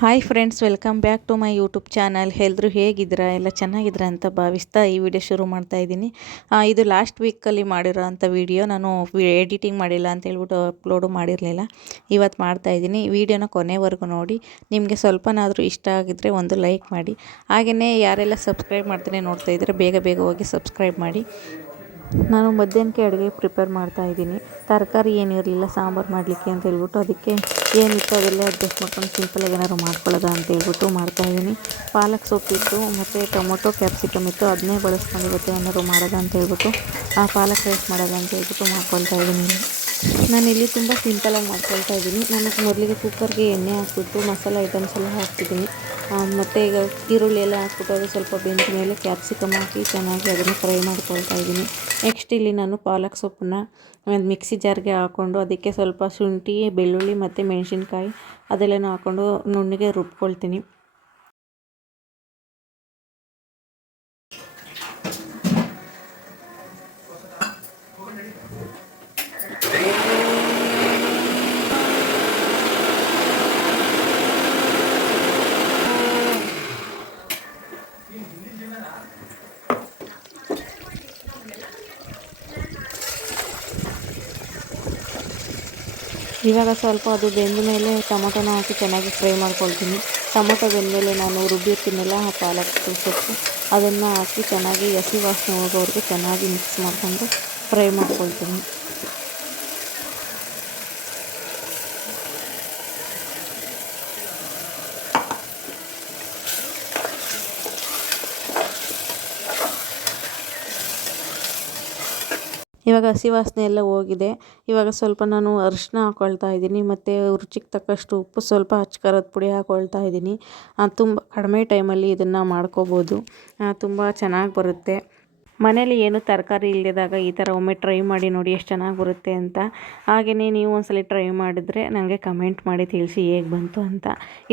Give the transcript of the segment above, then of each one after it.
Hi friends welcome back to my YouTube channel ಎಲ್ಲರೂ ಹೇಗಿದ್ದೀರಾ? ಎಲ್ಲ ಚೆನ್ನಾಗಿದ್ದೀರಾ ಅಂತ ಭಾವಿಸ್ತಾ ಈ ವಿಡಿಯೋ ಶುರು ಮಾಡ್ತಾ ಇದ್ದೀನಿ. ಇದು ಲಾಸ್ಟ್ ವೀಕಲ್ಲಿ ಮಾಡಿರೋ ಅಂಥ ವಿಡಿಯೋ ನಾನು ಎಡಿಟಿಂಗ್ ಮಾಡಿಲ್ಲ ಅಂತ ಹೇಳ್ಬಿಟ್ಟು ಅಪ್ಲೋಡು ಮಾಡಿರಲಿಲ್ಲ. ಇವತ್ತು ಮಾಡ್ತಾ ಇದ್ದೀನಿ. ವಿಡಿಯೋನ ಕೊನೆವರೆಗೂ ನೋಡಿ. ನಿಮಗೆ ಸ್ವಲ್ಪನಾದರೂ ಇಷ್ಟ ಆಗಿದ್ದರೆ ಒಂದು ಲೈಕ್ ಮಾಡಿ. ಹಾಗೆಯೇ ಯಾರೆಲ್ಲ ಸಬ್ಸ್ಕ್ರೈಬ್ ಮಾಡ್ತಾನೆ ನೋಡ್ತಾ ಇದ್ದರೆ, ಬೇಗ ಬೇಗ ಹೋಗಿ ಸಬ್ಸ್ಕ್ರೈಬ್ ಮಾಡಿ. ನಾನು ಮಧ್ಯಾಹ್ನಕ್ಕೆ ಅಡುಗೆ ಪ್ರಿಪೇರ್ ಮಾಡ್ತಾ ಇದ್ದೀನಿ. ತರಕಾರಿ ಏನಿರಲಿಲ್ಲ ಸಾಂಬಾರು ಮಾಡಲಿಕ್ಕೆ ಅಂತ ಹೇಳ್ಬಿಟ್ಟು ಅದಕ್ಕೆ ಏನಿತ್ತು ಅದೆಲ್ಲ ಅಡ್ಜಸ್ಟ್ ಮಾಡ್ಕೊಂಡು ಸಿಂಪಲಾಗಿ ಏನಾದ್ರು ಮಾಡ್ಕೊಳ್ಳೋದಾ ಅಂತ ಹೇಳ್ಬಿಟ್ಟು ಮಾಡ್ತಾ ಇದ್ದೀನಿ. ಪಾಲಕ್ ಸೊಪ್ಪಿತ್ತು ಮತ್ತು ಟೊಮೊಟೊ ಕ್ಯಾಪ್ಸಿಕಮ್ ಇತ್ತು ಅದನ್ನೇ ಬಳಸ್ಕೊಂಡು ಇವತ್ತು ಏನಾದ್ರು ಮಾಡೋದಾ ಅಂತ ಹೇಳ್ಬಿಟ್ಟು, ಆ ಪಾಲಕ್ ರೈಸ್ ಮಾಡೋದಾ ಅಂತ ಹೇಳ್ಬಿಟ್ಟು ಮಾಡ್ಕೊಳ್ತಾ ಇದ್ದೀನಿ. ನಾನಿಲ್ಲಿ ತುಂಬ ಸಿಂಪಲಾಗಿ ಮಾಡ್ಕೊಳ್ತಾ ಇದ್ದೀನಿ. ನಾನು ಮೊದಲಿಗೆ ಕುಕ್ಕರ್ಗೆ ಎಣ್ಣೆ ಹಾಕ್ಬಿಟ್ಟು, ಮಸಾಲೆ ಐಟಮ್ಸ್ ಎಲ್ಲ ಹಾಕ್ತಿದ್ದೀನಿ. ಮತ್ತು ಈಗ ಈರುಳ್ಳಿ ಎಲ್ಲ ಹಾಕ್ಬಿಟ್ಟು ಅದು ಸ್ವಲ್ಪ ಬೆಂದ ಮೇಲೆ ಕ್ಯಾಪ್ಸಿಕಮ್ ಹಾಕಿ ಚೆನ್ನಾಗಿ ಅದನ್ನು ಫ್ರೈ ಮಾಡ್ಕೊಳ್ತಾ ಇದ್ದೀನಿ. ನೆಕ್ಸ್ಟ್ ಇಲ್ಲಿ ನಾನು ಪಾಲಕ್ ಸೊಪ್ಪನ್ನ ಒಂದು ಮಿಕ್ಸಿ ಜಾರ್ಗೆ ಹಾಕ್ಕೊಂಡು ಅದಕ್ಕೆ ಸ್ವಲ್ಪ ಶುಂಠಿ, ಬೆಳ್ಳುಳ್ಳಿ ಮತ್ತು ಮೆಣಸಿನ್ಕಾಯಿ ಅದೆಲ್ಲನೂ ಹಾಕ್ಕೊಂಡು ನುಣ್ಣಗೆ ರುಬ್ಕೊಳ್ತೀನಿ. ಇವಾಗ ಸ್ವಲ್ಪ ಅದು ಬೆಂದ ಮೇಲೆ ಟೊಮೊಟೊನ ಹಾಕಿ ಚೆನ್ನಾಗಿ ಫ್ರೈ ಮಾಡ್ಕೊಳ್ತೀನಿ. ಟೊಮೊಟೊ ಬೆಂದಮೇಲೆ ನಾನು ರುಬ್ಬಿರ್ತೀನಲ್ಲ ಆ ಪಾಲಕ್ ಸೊಪ್ಪು ಅದನ್ನು ಹಾಕಿ ಚೆನ್ನಾಗಿ ಹಸಿ ವಾಸನೆ ಹೋಗೋವರೆಗೂ ಚೆನ್ನಾಗಿ ಮಿಕ್ಸ್ ಮಾಡ್ಕೊಂಡು ಫ್ರೈ ಮಾಡ್ಕೊಳ್ತೀನಿ. ಇವಾಗ ಹಸಿ ವಾಸನೆ ಎಲ್ಲ ಹೋಗಿದೆ. ಇವಾಗ ಸ್ವಲ್ಪ ನಾನು ಅರಿಶಿನ ಹಾಕ್ಕೊಳ್ತಾ ಇದ್ದೀನಿ. ಮತ್ತು ರುಚಿಗೆ ತಕ್ಕಷ್ಟು ಉಪ್ಪು ಸ್ವಲ್ಪ ಖಾರದ ಪುಡಿ ಹಾಕ್ಕೊಳ್ತಾ ಇದ್ದೀನಿ. ತುಂಬ ಕಡಿಮೆ ಟೈಮಲ್ಲಿ ಇದನ್ನು ಮಾಡ್ಕೊಬೋದು. ತುಂಬ ಚೆನ್ನಾಗಿ ಬರುತ್ತೆ. ಮನೇಲಿ ಏನು ತರಕಾರಿ ಇಲ್ಲದಾಗ ಈ ಥರ ಒಮ್ಮೆ ಟ್ರೈ ಮಾಡಿ ನೋಡಿ ಎಷ್ಟು ಚೆನ್ನಾಗಿ ಬರುತ್ತೆ ಅಂತ. ಹಾಗೆಯೇ ನೀವು ಒಂದ್ಸಲ ಟ್ರೈ ಮಾಡಿದ್ರೆ ನನಗೆ ಕಮೆಂಟ್ ಮಾಡಿ ತಿಳಿಸಿ ಹೇಗೆ ಬಂತು ಅಂತ.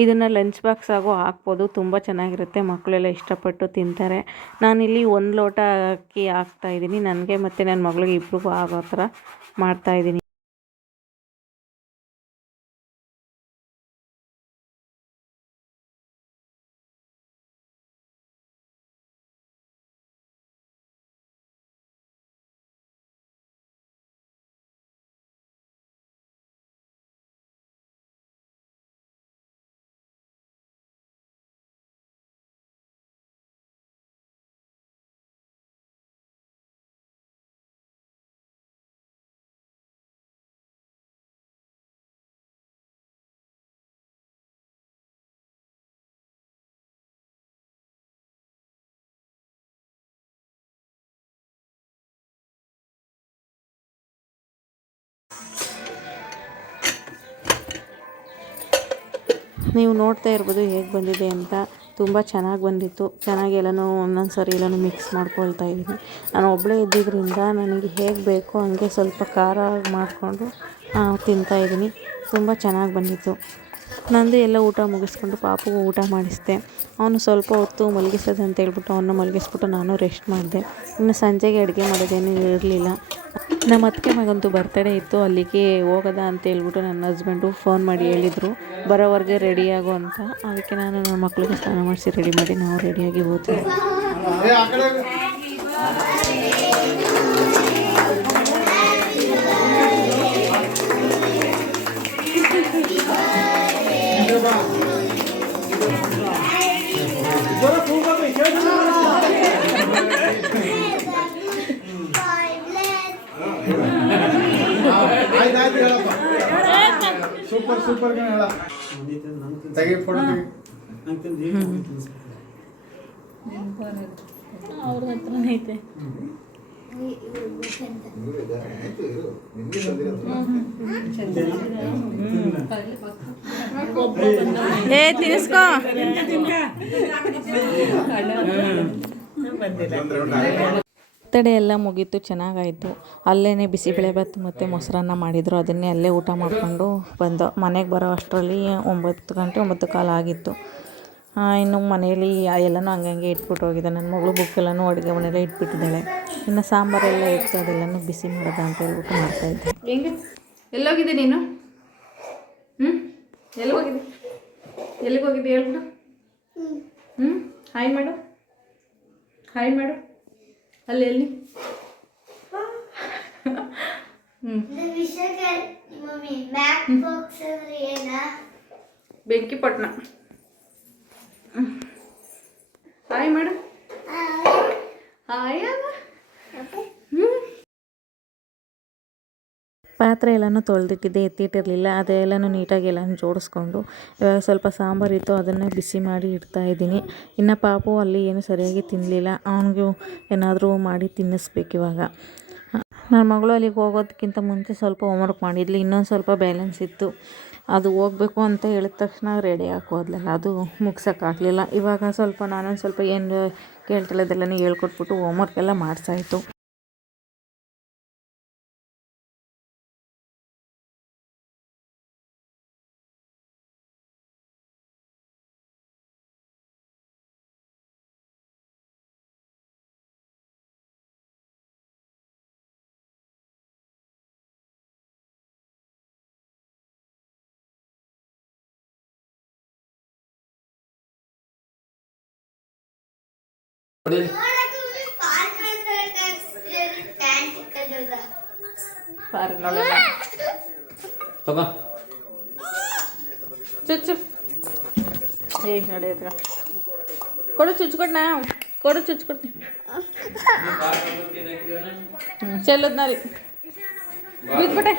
ಇದನ್ನು ಲಂಚ್ ಬಾಕ್ಸ್ ಆಗೋ ಹಾಕ್ಬೋದು, ತುಂಬ ಚೆನ್ನಾಗಿರುತ್ತೆ ಮಕ್ಕಳೆಲ್ಲ ಇಷ್ಟಪಟ್ಟು ತಿಂತಾರೆ. ನಾನಿಲ್ಲಿ ಒಂದು ಲೋಟ ಅಕ್ಕಿ ಹಾಕ್ತಾ ಇದ್ದೀನಿ. ನನಗೆ ಮತ್ತು ನನ್ನ ಮಗಳಿಗೆ ಇಬ್ರಿಗೂ ಆಗೋ ಥರ ಮಾಡ್ತಾಯಿದ್ದೀನಿ ನೀವು ನೋಡ್ತಾ ಇರ್ಬೋದು ಹೇಗೆ ಬಂದಿದೆ ಅಂತ. ತುಂಬ ಚೆನ್ನಾಗಿ ಬಂದಿತ್ತು. ಚೆನ್ನಾಗಿ ಎಲ್ಲನೂ ಒಂದೊಂದು ಸರಿ ಎಲ್ಲನೂ ಮಿಕ್ಸ್ ಮಾಡ್ಕೊಳ್ತಾ ಇದ್ದೀನಿ. ನಾನು ಒಬ್ಬಳೇ ಇದ್ದಿದ್ದರಿಂದ ನನಗೆ ಹೇಗೆ ಬೇಕೋ ಹಂಗೆ ಸ್ವಲ್ಪ ಖಾರ ಮಾಡಿಕೊಂಡು ತಿಂತಾಯಿದ್ದೀನಿ ತುಂಬ ಚೆನ್ನಾಗಿ ಬಂದಿತ್ತು. ನಂದು ಎಲ್ಲ ಊಟ ಮುಗಿಸ್ಕೊಂಡು ಪಾಪುಗೂ ಊಟ ಮಾಡಿಸಿದೆ. ಅವನು ಸ್ವಲ್ಪ ಹೊತ್ತು ಅಂತ ಹೇಳ್ಬಿಟ್ಟು ಅವನ್ನ ಮಲಗಿಸ್ಬಿಟ್ಟು ನಾನು ರೆಸ್ಟ್ ಮಾಡಿದೆ. ಇನ್ನು ಸಂಜೆಗೆ ಅಡುಗೆ ಮಾಡೋದೇನು ಇರಲಿಲ್ಲ. ನಮ್ಮ ಅತ್ತಿಗೆ ಮಗಂತೂ ಬರ್ತಡೇ ಇತ್ತು, ಅಲ್ಲಿಗೆ ಹೋಗೋದ ಅಂತ ಹೇಳ್ಬಿಟ್ಟು ನನ್ನ ಹಸ್ಬೆಂಡು ಫೋನ್ ಮಾಡಿ ಹೇಳಿದರು, ಬರೋವರೆಗೆ ರೆಡಿಯಾಗು ಅಂತ. ಅದಕ್ಕೆ ನಾನು ನನ್ನ ಮಕ್ಳಿಗೆ ಸ್ನಾನ ಮಾಡಿಸಿ ರೆಡಿ ಮಾಡಿ, ನಾವು ರೆಡಿಯಾಗಿ ಹೋದ್ವಿ ಸೂಪರ್ ಸೂಪರ್ ಕಣ ಹೇಳ ತೆಗಿ ಫೋಟೋ ತೆಗಿ ಅವ್ರ ಹತ್ರನೇ ಐತೆ ಏ ತಿನ್ನಿಸ್ಕೋ ಬರ್ತಡೇ ಎಲ್ಲ ಮುಗೀತು, ಚೆನ್ನಾಗಾಯಿತು. ಅಲ್ಲೇ ಬಿಸಿಬೇಳೆಭಾತ್ ಮತ್ತು ಮೊಸರನ್ನ ಮಾಡಿದರು. ಅದನ್ನೇ ಅಲ್ಲೇ ಊಟ ಮಾಡಿಕೊಂಡು ಬಂದೋ ಮನೆಗೆ ಬರೋ ಅಷ್ಟರಲ್ಲಿ ಒಂಬತ್ತು ಗಂಟೆ, ಒಂಬತ್ತು ಕಾಲ ಆಗಿತ್ತು. ಇನ್ನು ಮನೆಯಲ್ಲಿ ಎಲ್ಲನೂ ಹಂಗಂಗೆ ಇಟ್ಬಿಟ್ಟು ಹೋಗಿದೆ. ನನ್ನ ಮಗಳು ಬುಕ್ ಎಲ್ಲನೂ ಅಡುಗೆ ಮನೆಯಲ್ಲೇ ಇಟ್ಬಿಟ್ಟಿದ್ದಾಳೆ. ಇನ್ನು ಸಾಂಬಾರೆಲ್ಲ ಇತ್ತು, ಅದೆಲ್ಲನೂ ಬಿಸಿ ಮಾಡೋದ ಅಂತ ಹೇಳ್ಬಿಟ್ಟು ಮಾಡ್ತಾಯಿದ್ದೆ ಹೆಂಗೆ? ಎಲ್ಲೋಗಿದೆ ನೀನು? ಹ್ಞೂ ಎಲ್ಲಿ ಹೋಗಿದೆ ಎಲ್ಲಿಗೆ ಹೋಗಿದ್ದೆ ಹೇಳ್ಬಿಡು. ಹ್ಞೂ ಹಾಯ್ ಮಾಡು. ಹಾಯ್ ಮಾಡು. ಅಲ್ಲಿ ಎಲ್ಲಿ ಹ್ಞೂ ಮಮ್ಮಿ ಮ್ಯಾಕ್ ಬಾಕ್ಸ್ ಅಂದ್ರೆ ಏನ ಬೆಂಕಿ ಪಟ್ಟಣ ಹಾಯ್ ಮಾಡು ಹಾಯ್ ಅಮ್ಮ ಹ್ಞೂ ಪಾತ್ರೆ ಎಲ್ಲನೂ ತೊಳೆದಿಟ್ಟಿದ್ದೆ, ಎತ್ತಿಟ್ಟಿರಲಿಲ್ಲ. ಅದೆಲ್ಲನೂ ನೀಟಾಗಿ ಎಲ್ಲನೂ ಜೋಡಿಸ್ಕೊಂಡು ಇವಾಗ ಸ್ವಲ್ಪ ಸಾಂಬಾರಿತ್ತು ಅದನ್ನು ಬಿಸಿ ಮಾಡಿ ಇಡ್ತಾ ಇದ್ದೀನಿ. ಇನ್ನು ಪಾಪು ಅಲ್ಲಿ ಏನು ಸರಿಯಾಗಿ ತಿನ್ನಲಿಲ್ಲ ಅವನಿಗೂ ಏನಾದರೂ ಮಾಡಿ ತಿನ್ನಿಸ್ಬೇಕು ಇವಾಗ. ನನ್ನ ಮಗಳು ಅಲ್ಲಿಗೆ ಹೋಗೋದಕ್ಕಿಂತ ಮುಂಚೆ ಸ್ವಲ್ಪ ಹೋಮ್ವರ್ಕ್ ಮಾಡಿದ್ಲಿ. ಇನ್ನೊಂದು ಸ್ವಲ್ಪ ಬ್ಯಾಲೆನ್ಸ್ ಇತ್ತು. ಅದು ಹೋಗಬೇಕು ಅಂತ ಹೇಳಿದ ತಕ್ಷಣ ರೆಡಿ ಹಾಕೋದ್ಲಲ್ಲ, ಅದು ಮುಗ್ಸೋಕ್ಕಾಗಲಿಲ್ಲ. ಇವಾಗ ಸ್ವಲ್ಪ ನಾನೊಂದು ಸ್ವಲ್ಪ ಏನು ಕೇಳ್ತಾಳೆ ಅದೆಲ್ಲನೂ ಹೇಳ್ಕೊಟ್ಬಿಟ್ಟು ಹೋಮ್ವರ್ಕ್ ಎಲ್ಲ ಮಾಡಿಸಾಯಿತು. ಚುಚ್ಚು ಏ ನಡೆಯತ್ರ ಕೊಡು ಚುಚ್ಕೊಟ್ನಾ ಕೊಡು ಚುಚ್ಕೊಟ್ನಿ ಹ್ಞೂ ಚೆಲ್ಲದ್ನ ರೀ ಬಿದ್ಬಿಟ್ಟೆ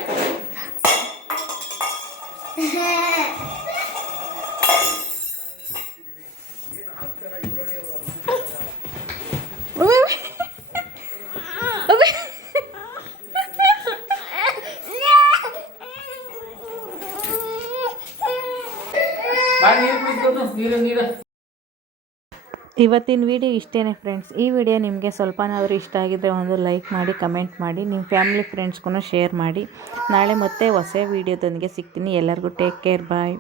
ಇವತ್ತಿನ ವಿಡಿಯೋ ಇಷ್ಟೇ ಫ್ರೆಂಡ್ಸ್ ಈ ವಿಡಿಯೋ ನಿಮಗೆ ಸ್ವಲ್ಪನಾದರೂ ಇಷ್ಟ ಆಗಿದ್ದರೆ ಒಂದು ಲೈಕ್ ಮಾಡಿ ಕಮೆಂಟ್ ಮಾಡಿ ನಿಮ್ಮ ಫ್ಯಾಮಿಲಿ ಫ್ರೆಂಡ್ಸ್ಗೂ ಶೇರ್ ಮಾಡಿ. ನಾಳೆ ಮತ್ತೆ ಹೊಸ ವಿಡಿಯೋದೊಂದಿಗೆ ಸಿಗ್ತೀನಿ. ಎಲ್ಲರಿಗೂ ಟೇಕ್ ಕೇರ್ ಬಾಯ್